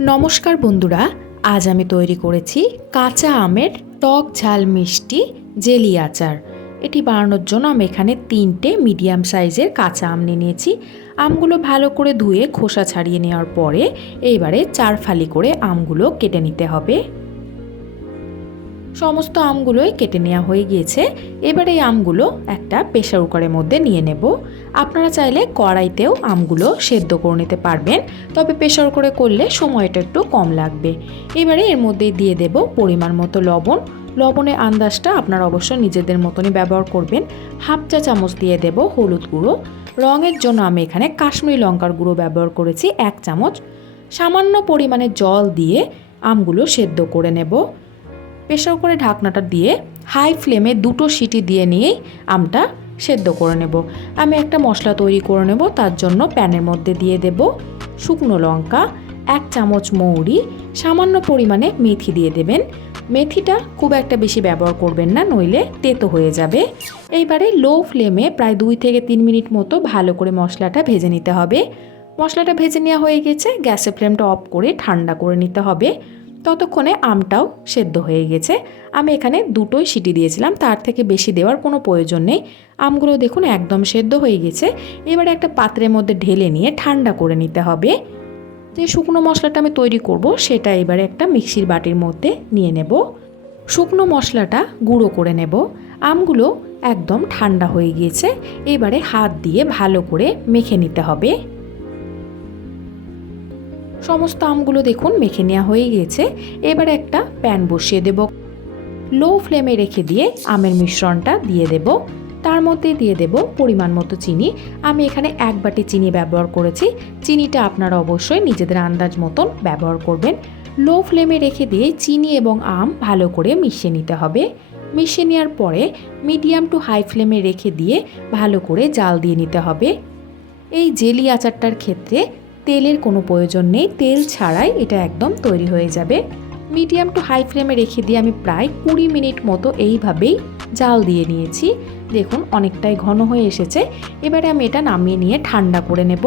নমস্কার বন্ধুরা, আজ আমি তৈরি করেছি কাঁচা আমের টক ঝাল মিষ্টি জেলি আচার। এটি বানানোর জন্য আমি এখানে তিনটে মিডিয়াম সাইজের কাঁচা আম নিয়ে নিয়েছি। আমগুলো ভালো করে ধুয়ে খোসা ছাড়িয়ে নেওয়ার পরে এইবারে চার ফালি করে আমগুলো কেটে নিতে হবে। সমস্ত আমগুলোই কেটে নেওয়া হয়ে গিয়েছে। এবার এই আমগুলো একটা প্রেশার কুকারের মধ্যে নিয়ে নেব। আপনারা চাইলে কড়াইতেও আমগুলো সেদ্ধ করে নিতে পারবেন, তবে প্রেশার করে করলে সময়টা একটু কম লাগবে। এবারে এর মধ্যে দিয়ে দেব পরিমাণ মতো লবণ। লবণের আন্দাজটা আপনারা অবশ্যই নিজেদের মতনই ব্যবহার করবেন। হাফ চা চামচ দিয়ে দেব হলুদ গুঁড়ো। রঙের জন্য আমি এখানে কাশ্মীরি লঙ্কার গুঁড়ো ব্যবহার করেছি এক চামচ। সামান্য পরিমাণে জল দিয়ে আমগুলো সেদ্ধ করে নেব। প্রেশার করে ঢাকনাটা দিয়ে হাই ফ্লেমে দুটো সিটি দিয়ে নিয়েই আমটা সেদ্ধ করে নেব। আমি একটা মশলা তৈরি করে নেব, তার জন্য প্যানের মধ্যে দিয়ে দেব শুকনো লঙ্কা, এক চামচ মৌরি, সামান্য পরিমাণে মেথি দিয়ে দেবেন। মেথিটা খুব একটা বেশি ব্যবহার করবেন না, নইলে তেতো হয়ে যাবে। এইবারে লো ফ্লেমে প্রায় দুই থেকে তিন মিনিট মতো ভালো করে মশলাটা ভেজে নিতে হবে। মশলাটা ভেজে নেওয়া হয়ে গেছে, গ্যাসের ফ্লেমটা অফ করে ঠান্ডা করে নিতে হবে। ততক্ষণে আমটাও সেদ্ধ হয়ে গেছে। আমি এখানে দুটোই সিটি দিয়েছিলাম, তার থেকে বেশি দেওয়ার কোনো প্রয়োজন নেই। আমগুলো দেখুন একদম সেদ্ধ হয়ে গেছে। এবারে একটা পাত্রের মধ্যে ঢেলে নিয়ে ঠান্ডা করে নিতে হবে। যে শুকনো মশলাটা আমি তৈরি করব, সেটা এবারে একটা মিক্সির বাটির মধ্যে নিয়ে নেব। শুকনো মশলাটা গুঁড়ো করে নেব। আমগুলো একদম ঠান্ডা হয়ে গিয়েছে। এবারে হাত দিয়ে ভালো করে মেখে নিতে হবে। সমস্ত আমগুলো দেখুন মেখে নেওয়া হয়ে গিয়েছে। এবার একটা প্যান বসিয়ে দেব। লো ফ্লেমে রেখে দিয়ে আমের মিশ্রণটা দিয়ে দেব। তার মধ্যে দিয়ে দেব পরিমাণ মতো চিনি। আমি এখানে এক বাটি চিনি ব্যবহার করেছি। চিনিটা আপনারা অবশ্যই নিজেদের আন্দাজ মতন ব্যবহার করবেন। লো ফ্লেমে রেখে দিয়ে চিনি এবং আম ভালো করে মিশিয়ে নিতে হবে। মিশিয়ে নেওয়ার পরে মিডিয়াম টু হাই ফ্লেমে রেখে দিয়ে ভালো করে জাল দিয়ে নিতে হবে। এই জেলি আচারটার ক্ষেত্রে তেলের কোনো প্রয়োজন নেই। তেল ছাড়াই এটা একদম তৈরি হয়ে যাবে। মিডিয়াম টু হাই ফ্লেমে রেখে দিয়ে আমি প্রায় কুড়ি মিনিট মতো এইভাবেই জাল দিয়ে নিয়েছি। দেখুন, অনেকটাই ঘন হয়ে এসেছে। এবারে আমি এটা নামিয়ে নিয়ে ঠান্ডা করে নেব।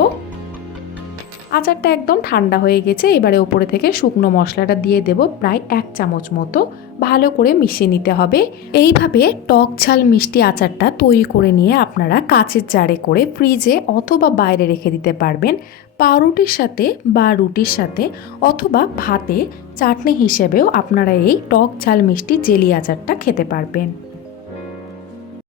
আচারটা একদম ঠান্ডা হয়ে গেছে, এবারে ওপরে থেকে শুকনো মশলাটা দিয়ে দেব প্রায় এক চামচ মতো। ভালো করে মিশিয়ে নিতে হবে। এইভাবে টক ঝাল মিষ্টি আচারটা তৈরি করে নিয়ে আপনারা কাচের জারে করে ফ্রিজে অথবা বাইরে রেখে দিতে পারবেন। পাউরুটির সাথে বা রুটির সাথে অথবা ভাতে চাটনি হিসেবেও আপনারা এই টক ঝাল মিষ্টি জেলি আচারটা খেতে পারবেন।